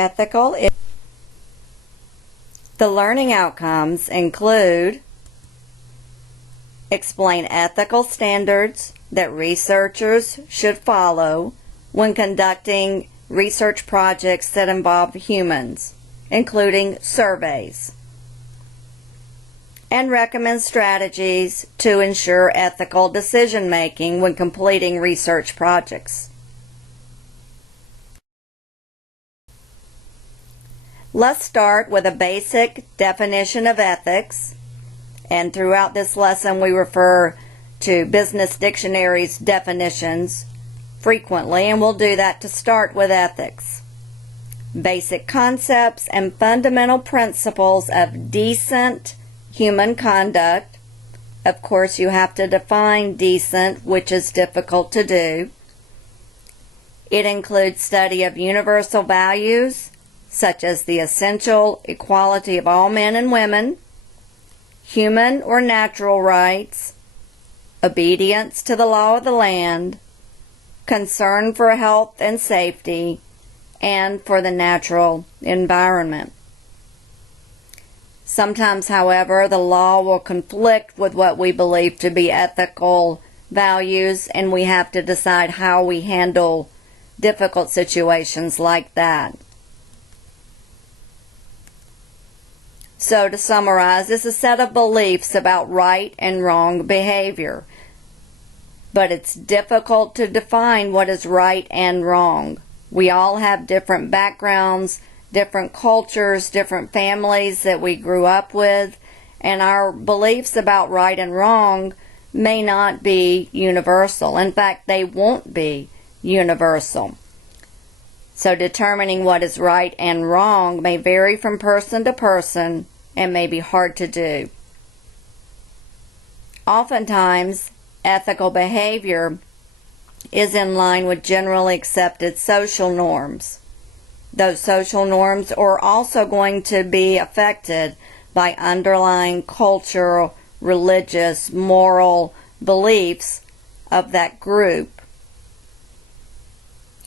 ethical. The learning outcomes include explain ethical standards that researchers should follow when conducting research projects that involve humans, including surveys, and recommend strategies to ensure ethical decision-making when completing research projects. Let's start with a basic definition of ethics, and throughout this lesson we refer to Business Dictionary's definitions frequently, and we'll do that to start with ethics. Basic concepts and fundamental principles of decent human conduct. Of course, you have to define decent, which is difficult to do. It includes study of universal values, such as the essential equality of all men and women, human or natural rights, obedience to the law of the land, concern for health and safety, and for the natural environment. Sometimes, however, the law will conflict with what we believe to be ethical values, and we have to decide how we handle difficult situations like that. So, to summarize, it's a set of beliefs about right and wrong behavior. But it's difficult to define what is right and wrong. We all have different backgrounds, different cultures, different families that we grew up with, and our beliefs about right and wrong may not be universal. In fact, they won't be universal. So determining what is right and wrong may vary from person to person and may be hard to do. Oftentimes, ethical behavior is in line with generally accepted social norms. Those social norms are also going to be affected by underlying cultural, religious, moral beliefs of that group.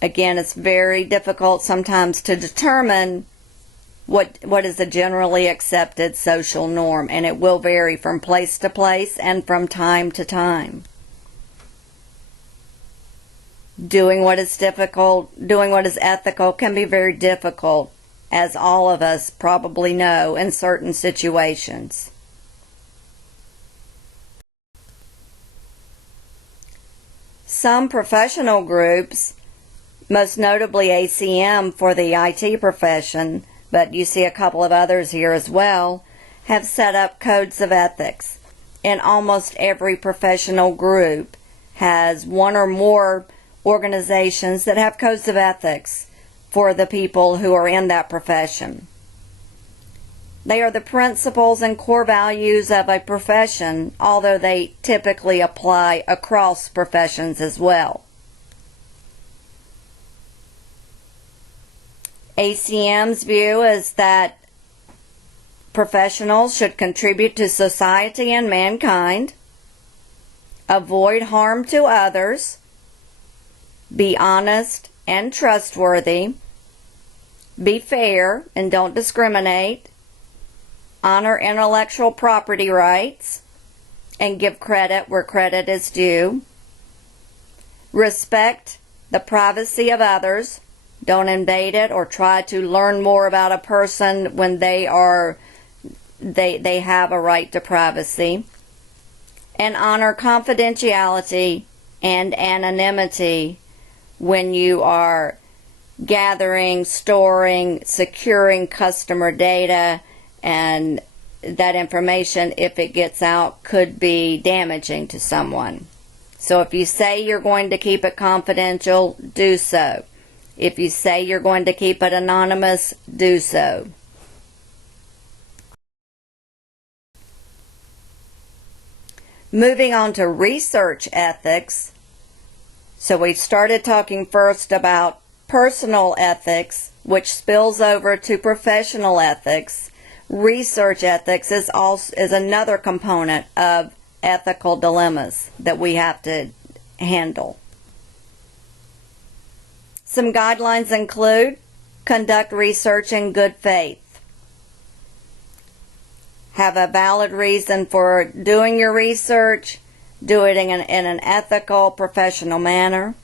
Again, it's very difficult sometimes to determine what is a generally accepted social norm, and it will vary from place to place and from time to time. Doing what is ethical can be very difficult, as all of us probably know in certain situations. Some professional groups, most notably ACM for the IT profession, but you see a couple of others here as well, have set up codes of ethics. And almost every professional group has one or more organizations that have codes of ethics for the people who are in that profession. They are the principles and core values of a profession, although they typically apply across professions as well. ACM's view is that professionals should contribute to society and mankind, avoid harm to others, be honest and trustworthy, be fair and don't discriminate, honor intellectual property rights, and give credit where credit is due, respect the privacy of others, don't invade it or try to learn more about a person when they have a right to privacy, and honor confidentiality and anonymity when you are gathering, storing, securing customer data, and that information, if it gets out, could be damaging to someone. So if you say you're going to keep it confidential, do so. If you say you're going to keep it anonymous, do so. Moving on to research ethics. So we started talking first about personal ethics, which spills over to professional ethics. Research ethics is another component of ethical dilemmas that we have to handle. Some guidelines include Conduct research in good faith. Have a valid reason for doing your research. Do it in an ethical, professional manner.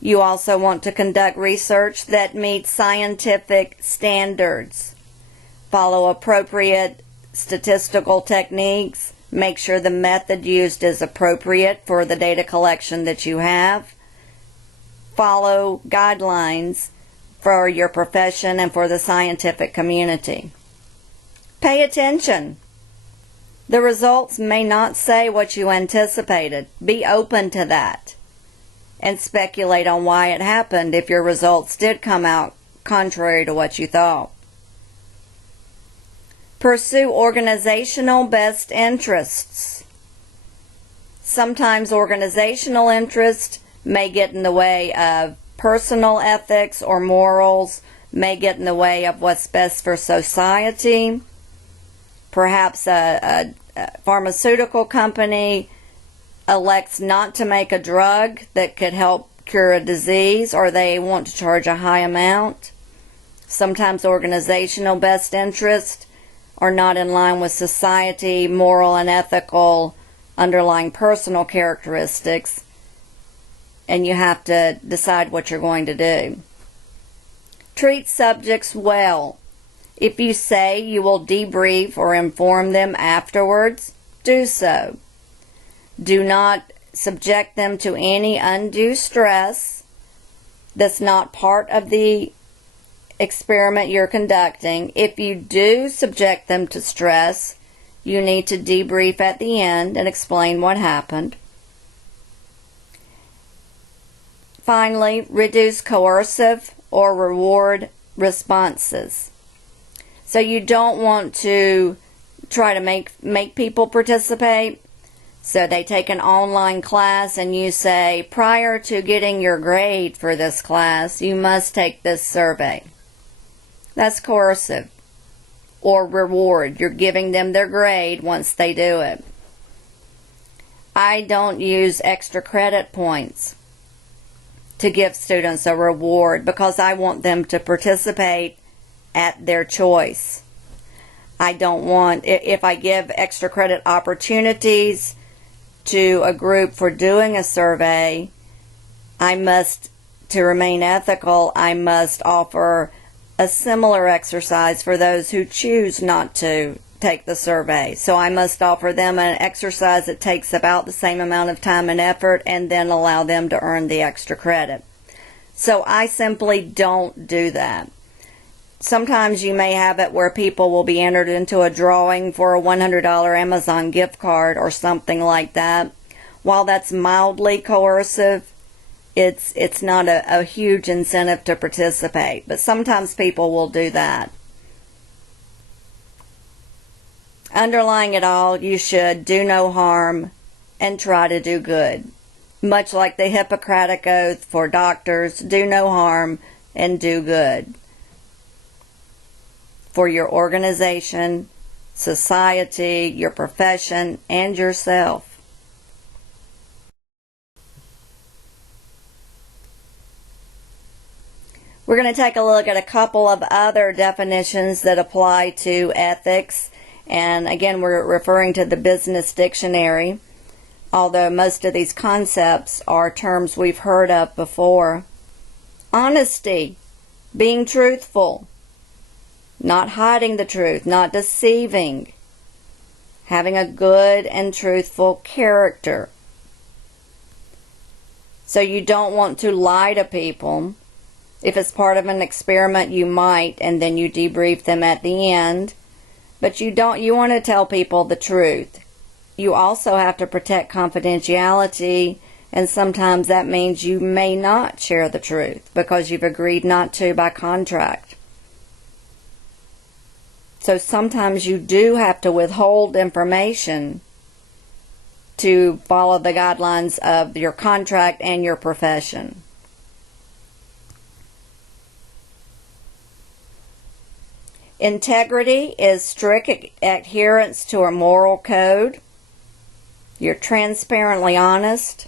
You also want to conduct research that meets scientific standards. Follow appropriate statistical techniques. Make sure the method used is appropriate for the data collection that you have. Follow guidelines for your profession and for the scientific community. Pay attention. The results may not say what you anticipated. Be open to that and speculate on why it happened if your results did come out contrary to what you thought. Pursue organizational best interests. Sometimes organizational interest may get in the way of personal ethics or morals, may get in the way of what's best for society. Perhaps a pharmaceutical company elects not to make a drug that could help cure a disease, or they want to charge a high amount. Sometimes organizational best interests are not in line with society, moral and ethical underlying personal characteristics, and you have to decide what you're going to do. Treat subjects well. If you say you will debrief or inform them afterwards, do so. Do not subject them to any undue stress that's not part of the experiment you're conducting. If you do subject them to stress, you need to debrief at the end and explain what happened. Finally, reduce coercive or reward responses. So you don't want to try to make people participate. So they take an online class and you say, prior to getting your grade for this class, you must take this survey. That's coercive. Or reward. You're giving them their grade once they do it. I don't use extra credit points to give students a reward because I want them to participate at their choice. I don't want, if I give extra credit opportunities to a group for doing a survey, to remain ethical, I must offer a similar exercise for those who choose not to take the survey. So I must offer them an exercise that takes about the same amount of time and effort and then allow them to earn the extra credit. So I simply don't do that. Sometimes you may have it where people will be entered into a drawing for a $100 Amazon gift card or something like that. While that's mildly coercive, it's not a huge incentive to participate. But sometimes people will do that. Underlying it all, you should do no harm and try to do good. Much like the Hippocratic Oath for doctors, do no harm and do good. For your organization, society, your profession, and yourself. We're going to take a look at a couple of other definitions that apply to ethics. And again, we're referring to the Business Dictionary, although most of these concepts are terms we've heard of before. Honesty, being truthful, not hiding the truth, not deceiving, having a good and truthful character. So you don't want to lie to people. If it's part of an experiment, you might, and then you debrief them at the end. But you want to tell people the truth. You also have to protect confidentiality, and sometimes that means you may not share the truth because you've agreed not to by contract. So sometimes you do have to withhold information to follow the guidelines of your contract and your profession. Integrity is strict adherence to a moral code. You're transparently honest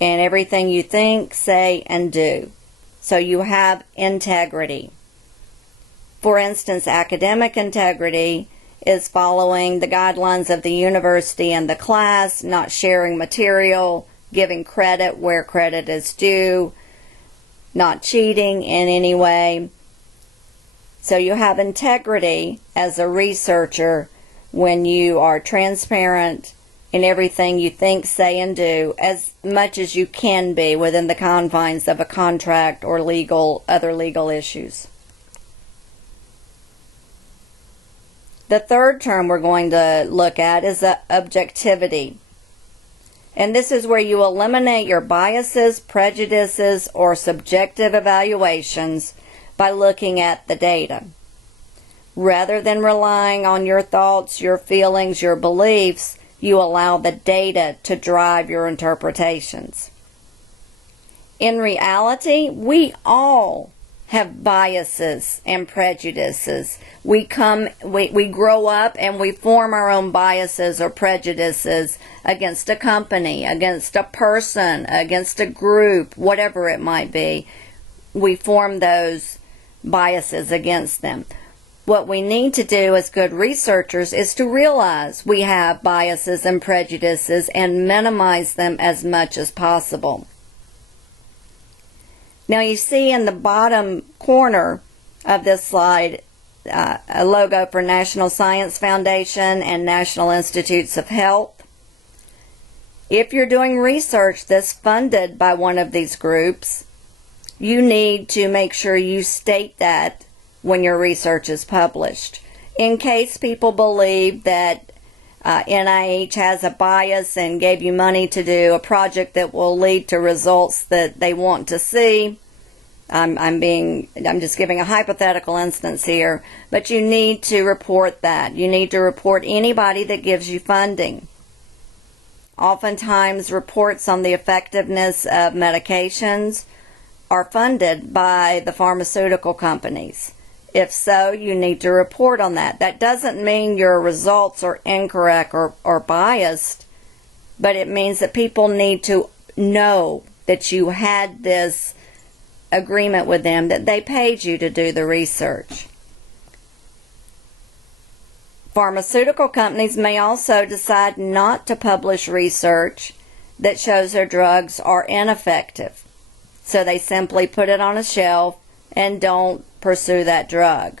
in everything you think, say, and do. So you have integrity. For instance, academic integrity is following the guidelines of the university and the class, not sharing material, giving credit where credit is due, not cheating in any way. So you have integrity as a researcher when you are transparent in everything you think, say, and do, as much as you can be within the confines of a contract or other legal issues. The third term we're going to look at is objectivity. And this is where you eliminate your biases, prejudices, or subjective evaluations by looking at the data. Rather than relying on your thoughts, your feelings, your beliefs, you allow the data to drive your interpretations. In reality, we all have biases and prejudices. We grow up and we form our own biases or prejudices against a company, against a person, against a group, whatever it might be. We form those biases against them. What we need to do as good researchers is to realize we have biases and prejudices and minimize them as much as possible. Now you see in the bottom corner of this slide a logo for National Science Foundation and National Institutes of Health. If you're doing research that's funded by one of these groups, you need to make sure you state that when your research is published, in case people believe that NIH has a bias and gave you money to do a project that will lead to results that they want to see. I'm just giving a hypothetical instance here, but you need to report that. You need to report anybody that gives you funding. Oftentimes, reports on the effectiveness of medications are funded by the pharmaceutical companies. If so, you need to report on that. That doesn't mean your results are incorrect or biased, but it means that people need to know that you had this agreement with them, that they paid you to do the research. Pharmaceutical companies may also decide not to publish research that shows their drugs are ineffective. So they simply put it on a shelf and don't pursue that drug.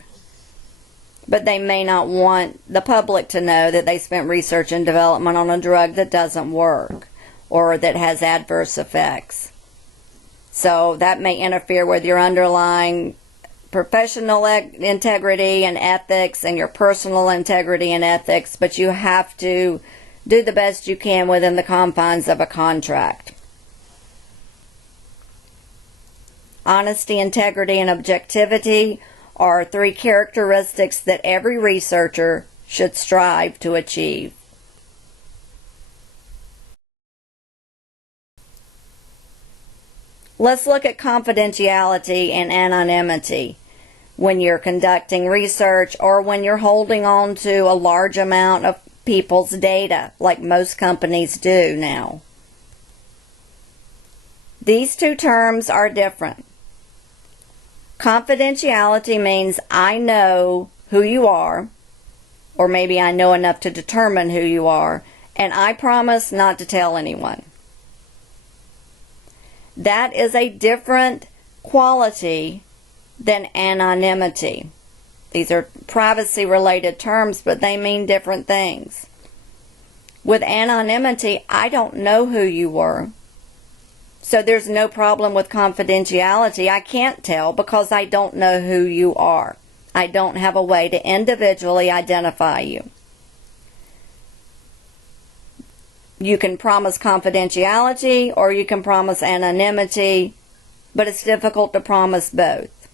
But they may not want the public to know that they spent research and development on a drug that doesn't work or that has adverse effects. So that may interfere with your underlying professional integrity and ethics and your personal integrity and ethics, but you have to do the best you can within the confines of a contract. Honesty, integrity, and objectivity are 3 characteristics that every researcher should strive to achieve. Let's look at confidentiality and anonymity when you're conducting research or when you're holding on to a large amount of people's data, like most companies do now. These 2 terms are different. Confidentiality means I know who you are, or maybe I know enough to determine who you are, and I promise not to tell anyone. That is a different quality than anonymity. These are privacy-related terms, but they mean different things. With anonymity, I don't know who you were. So there's no problem with confidentiality. I can't tell because I don't know who you are. I don't have a way to individually identify you. You can promise confidentiality or you can promise anonymity, but it's difficult to promise both.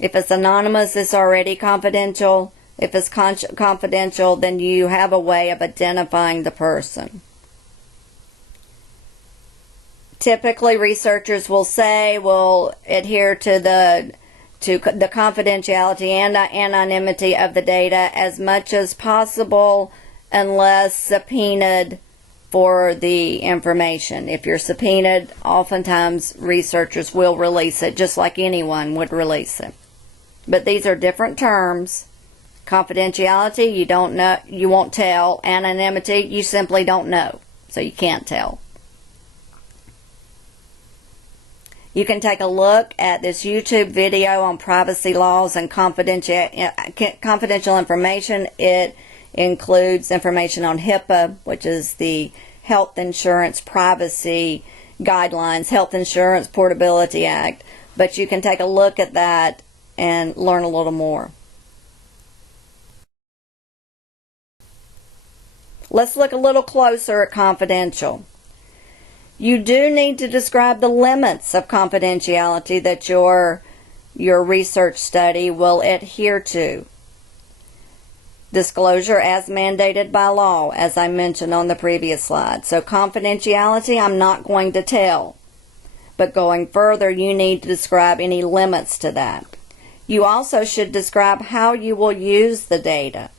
If it's anonymous, it's already confidential. If it's confidential, then you have a way of identifying the person. Typically, researchers will say we'll adhere to the confidentiality and anonymity of the data as much as possible unless subpoenaed for the information. If you're subpoenaed, oftentimes researchers will release it just like anyone would release it. But these are different terms. Confidentiality, you don't know, you won't tell. Anonymity, you simply don't know, so you can't tell. You can take a look at this YouTube video on privacy laws and confidential information. It includes information on HIPAA, which is the Health Insurance Privacy Guidelines, Health Insurance Portability Act. But you can take a look at that and learn a little more. Let's look a little closer at confidential. You do need to describe the limits of confidentiality that your research study will adhere to. Disclosure as mandated by law, as I mentioned on the previous slide. So confidentiality, I'm not going to tell. But going further, you need to describe any limits to that. You also should describe how you will use the data.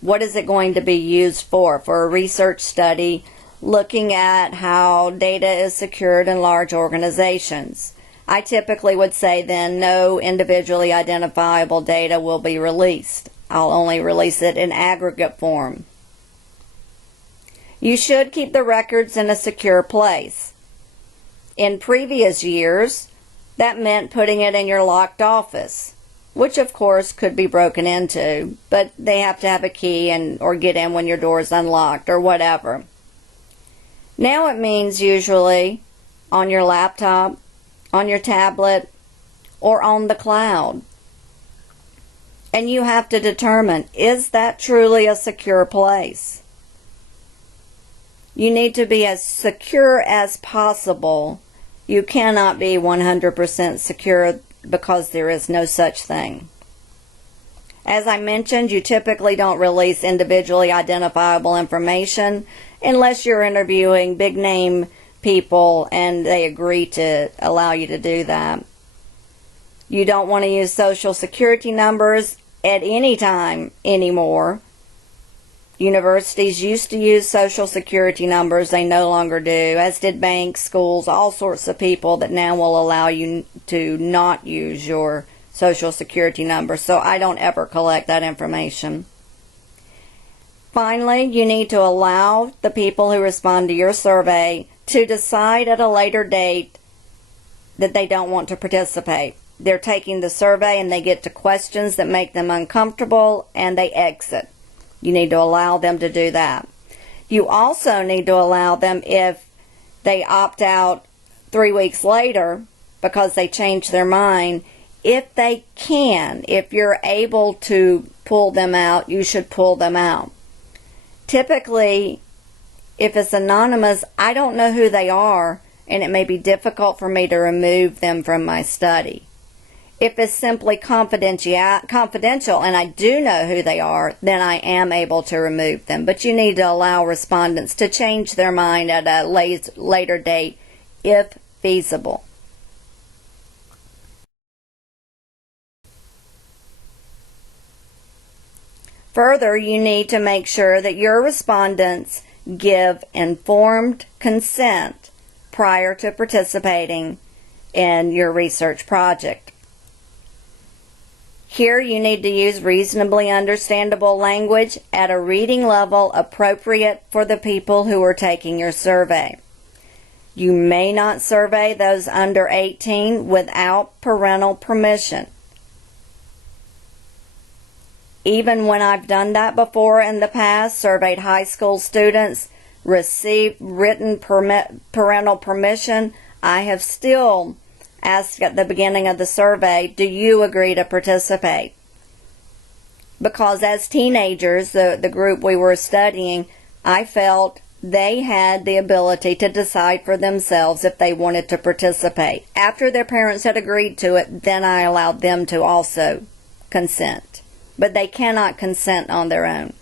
What is it going to be used for? For a research study, looking at how data is secured in large organizations. I typically would say then no individually identifiable data will be released. I'll only release it in aggregate form. You should keep the records in a secure place. In previous years, that meant putting it in your locked office, which of course could be broken into, but they have to have a key or get in when your door is unlocked or whatever. Now it means usually on your laptop, on your tablet, or on the cloud. And you have to determine, is that truly a secure place? You need to be as secure as possible. You cannot be 100% secure because there is no such thing. As I mentioned, you typically don't release individually identifiable information unless you're interviewing big name people and they agree to allow you to do that. You don't want to use social security numbers at any time anymore. Universities used to use social security numbers. They no longer do, as did banks, schools, all sorts of people that now will allow you to not use your social security number. So I don't ever collect that information. Finally, you need to allow the people who respond to your survey to decide at a later date that they don't want to participate. They're taking the survey and they get to questions that make them uncomfortable and they exit. You need to allow them to do that. You also need to allow them, if they opt out 3 weeks later because they change their mind, if they can, if you're able to pull them out, you should pull them out. Typically, if it's anonymous, I don't know who they are, and it may be difficult for me to remove them from my study. If it's simply confidential, and I do know who they are, then I am able to remove them. But you need to allow respondents to change their mind at a later date, if feasible. Further, you need to make sure that your respondents give informed consent prior to participating in your research project. Here you need to use reasonably understandable language at a reading level appropriate for the people who are taking your survey. You may not survey those under 18 without parental permission. Even when I've done that before in the past, surveyed high school students, received written parental permission, I have still asked at the beginning of the survey, do you agree to participate? Because as teenagers, the group we were studying, I felt they had the ability to decide for themselves if they wanted to participate. After their parents had agreed to it, then I allowed them to also consent. But they cannot consent on their own.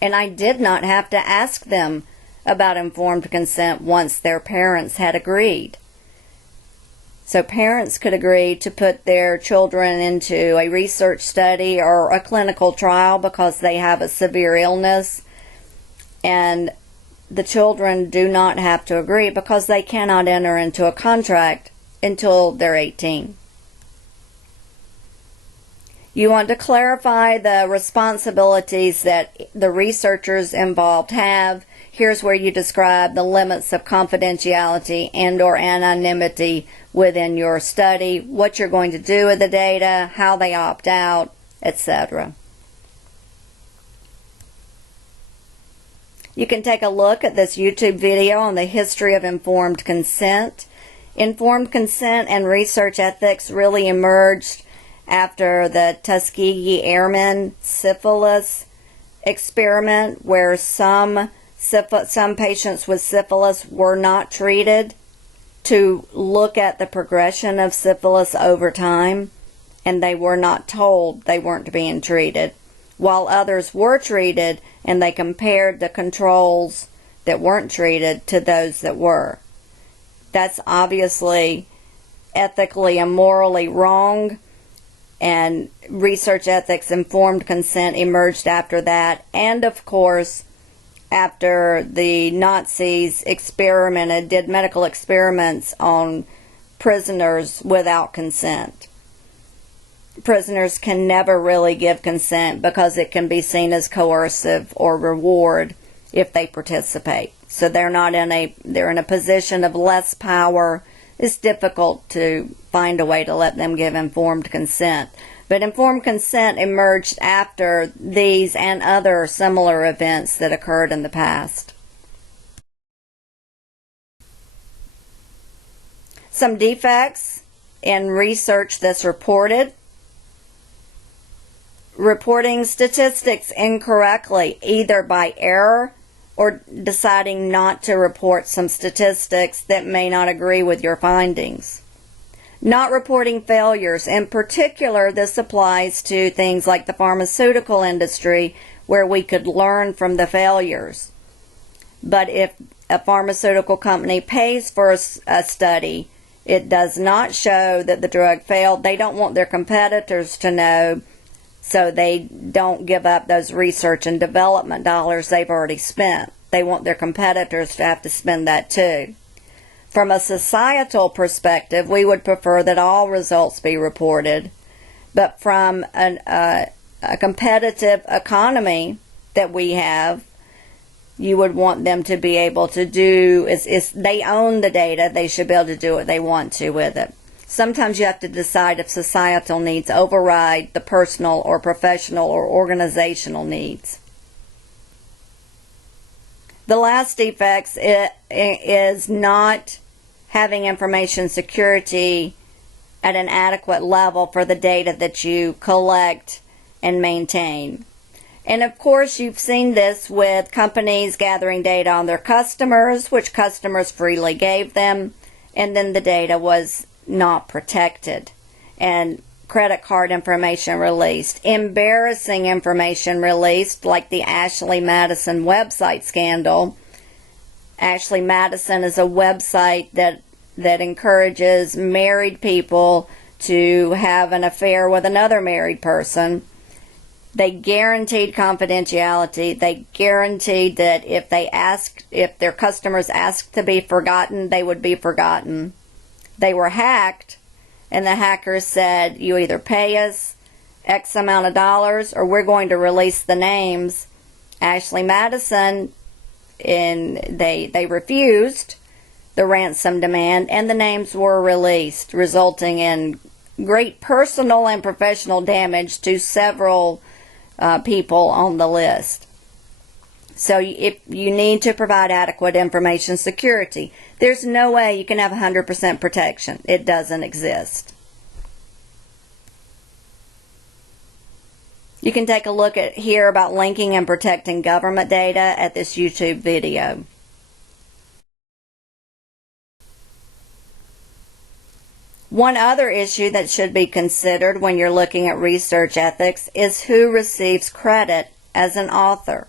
And I did not have to ask them about informed consent once their parents had agreed. So parents could agree to put their children into a research study or a clinical trial because they have a severe illness, and the children do not have to agree because they cannot enter into a contract until they're 18. You want to clarify the responsibilities that the researchers involved have. Here's where you describe the limits of confidentiality and/or anonymity within your study, what you're going to do with the data, how they opt out, etc. You can take a look at this YouTube video on the history of informed consent. Informed consent and research ethics really emerged after the Tuskegee Airmen syphilis experiment, where some patients with syphilis were not treated to look at the progression of syphilis over time, and they were not told they weren't being treated, while others were treated, and they compared the controls that weren't treated to those that were. That's obviously ethically and morally wrong, and research ethics, informed consent emerged after that, and of course after the Nazis did medical experiments on prisoners without consent. Prisoners can never really give consent because it can be seen as coercive or reward if they participate. So they're in a position of less power. It's difficult to find a way to let them give informed consent. But informed consent emerged after these and other similar events that occurred in the past. Some defects in research that's reported. Reporting statistics incorrectly, either by error or deciding not to report some statistics that may not agree with your findings. Not reporting failures. In particular, this applies to things like the pharmaceutical industry, where we could learn from the failures. But if a pharmaceutical company pays for a study, it does not show that the drug failed. They don't want their competitors to know, so they don't give up those research and development dollars they've already spent. They want their competitors to have to spend that too. From a societal perspective, we would prefer that all results be reported. But from a competitive economy that we have, you would want them to be able to do, they own the data, they should be able to do what they want to with it. Sometimes you have to decide if societal needs override the personal or professional or organizational needs. The last defect is not having information security at an adequate level for the data that you collect and maintain. And of course, you've seen this with companies gathering data on their customers, which customers freely gave them, and then the data was not protected. And credit card information released, embarrassing information released, like the Ashley Madison website scandal. Ashley Madison is a website that encourages married people to have an affair with another married person. They guaranteed confidentiality. They guaranteed that if their customers asked to be forgotten, they would be forgotten. They were hacked, and the hackers said, you either pay us X amount of dollars or we're going to release the names. Ashley Madison, and they refused the ransom demand, and the names were released, resulting in great personal and professional damage to several people on the list. So if you need to provide adequate information security, there's no way you can have 100% protection. It doesn't exist. You can take a look at here about linking and protecting government data at this YouTube video. One other issue that should be considered when you're looking at research ethics is who receives credit as an author.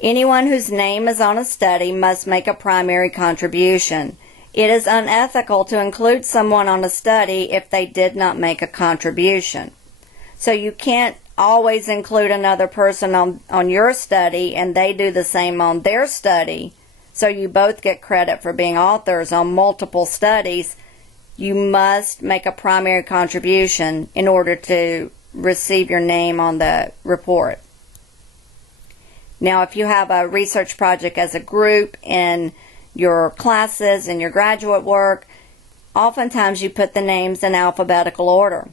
Anyone whose name is on a study must make a primary contribution. It is unethical to include someone on a study if they did not make a contribution. So you can't always include another person on your study, and they do the same on their study, so you both get credit for being authors on multiple studies, you must make a primary contribution in order to receive your name on the report. Now, if you have a research project as a group in your classes and your graduate work, oftentimes you put the names in alphabetical order,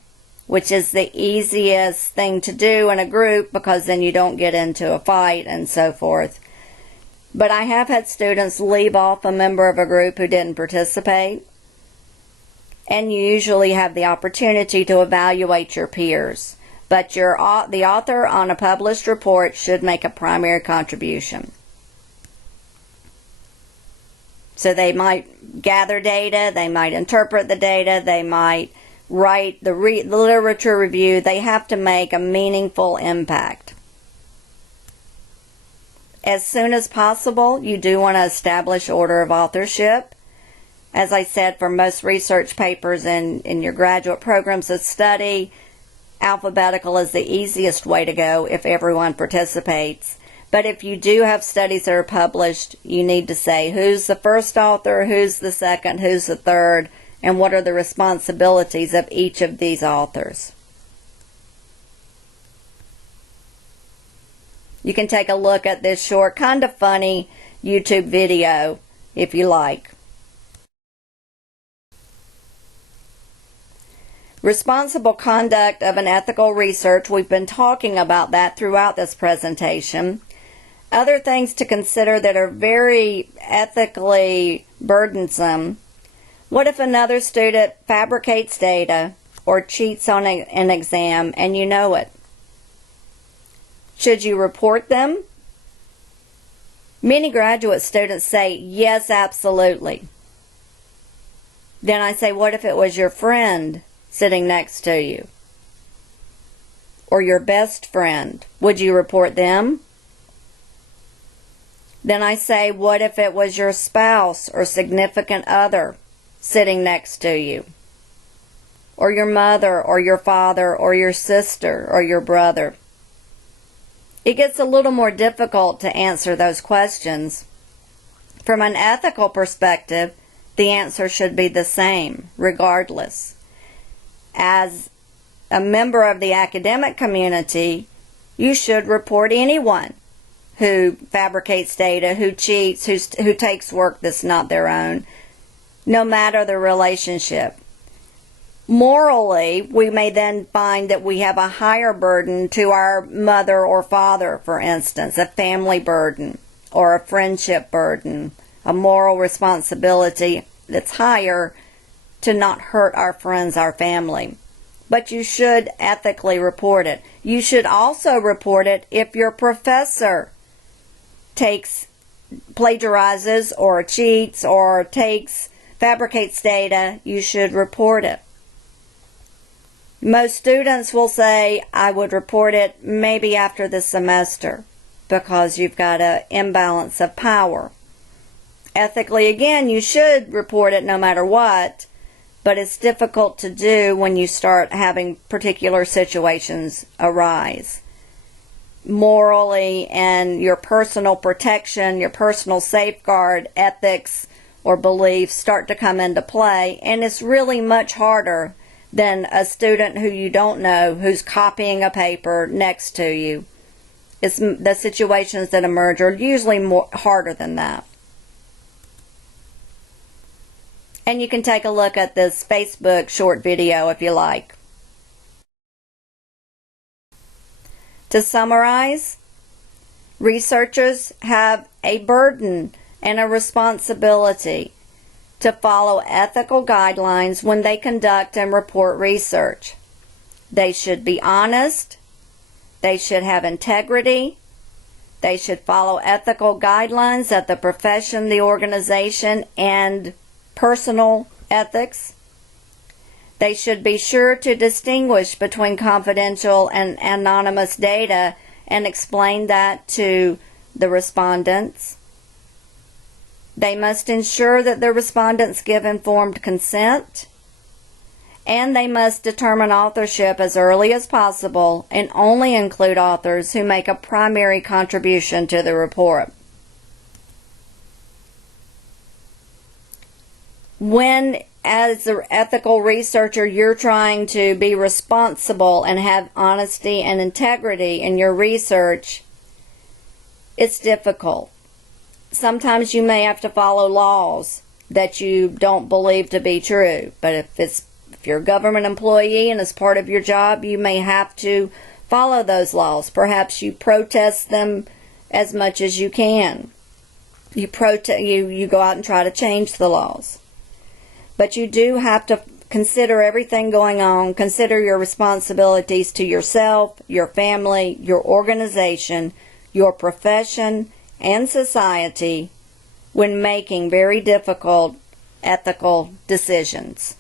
which is the easiest thing to do in a group because then you don't get into a fight and so forth. But I have had students leave off a member of a group who didn't participate, and you usually have the opportunity to evaluate your peers. But the author on a published report should make a primary contribution. So they might gather data, they might interpret the data, they might write the literature review. They have to make a meaningful impact. As soon as possible, you do want to establish order of authorship. As I said, for most research papers in your graduate programs of study, alphabetical is the easiest way to go if everyone participates. But if you do have studies that are published, you need to say who's the first author, who's the second, who's the third, and what are the responsibilities of each of these authors. You can take a look at this short, kind of funny YouTube video if you like. Responsible conduct of an ethical research. We've been talking about that throughout this presentation. Other things to consider that are very ethically burdensome. What if another student fabricates data or cheats on an exam and you know it? Should you report them? Many graduate students say, yes, absolutely. Then I say, what if it was your friend sitting next to you? Or your best friend? Would you report them? Then I say, what if it was your spouse or significant other sitting next to you? Or your mother or your father or your sister or your brother? It gets a little more difficult to answer those questions. From an ethical perspective, the answer should be the same, regardless. As a member of the academic community, you should report anyone who fabricates data, who cheats, who takes work that's not their own, no matter the relationship. Morally, we may then find that we have a higher burden to our mother or father, for instance, a family burden or a friendship burden, a moral responsibility that's higher to not hurt our friends, our family. But you should ethically report it. You should also report it if your professor plagiarizes or cheats or fabricates data. You should report it. Most students will say, I would report it maybe after the semester because you've got an imbalance of power. Ethically, again, you should report it no matter what, but it's difficult to do when you start having particular situations arise. Morally and your personal protection, your personal safeguard, ethics or beliefs start to come into play, and it's really much harder than a student who you don't know who's copying a paper next to you. It's the situations that emerge are usually harder than that. And you can take a look at this Facebook short video if you like. To summarize, researchers have a burden and a responsibility to follow ethical guidelines when they conduct and report research. They should be honest, they should have integrity, they should follow ethical guidelines of the profession, the organization, and personal ethics. They should be sure to distinguish between confidential and anonymous data and explain that to the respondents. They must ensure that the respondents give informed consent. And they must determine authorship as early as possible and only include authors who make a primary contribution to the report. When, as an ethical researcher, you're trying to be responsible and have honesty and integrity in your research, it's difficult. Sometimes you may have to follow laws that you don't believe to be true, but if you're a government employee and it's part of your job, you may have to follow those laws. Perhaps you protest them as much as you can. You go out and try to change the laws. But you do have to consider everything going on, consider your responsibilities to yourself, your family, your organization, your profession, and society when making very difficult ethical decisions.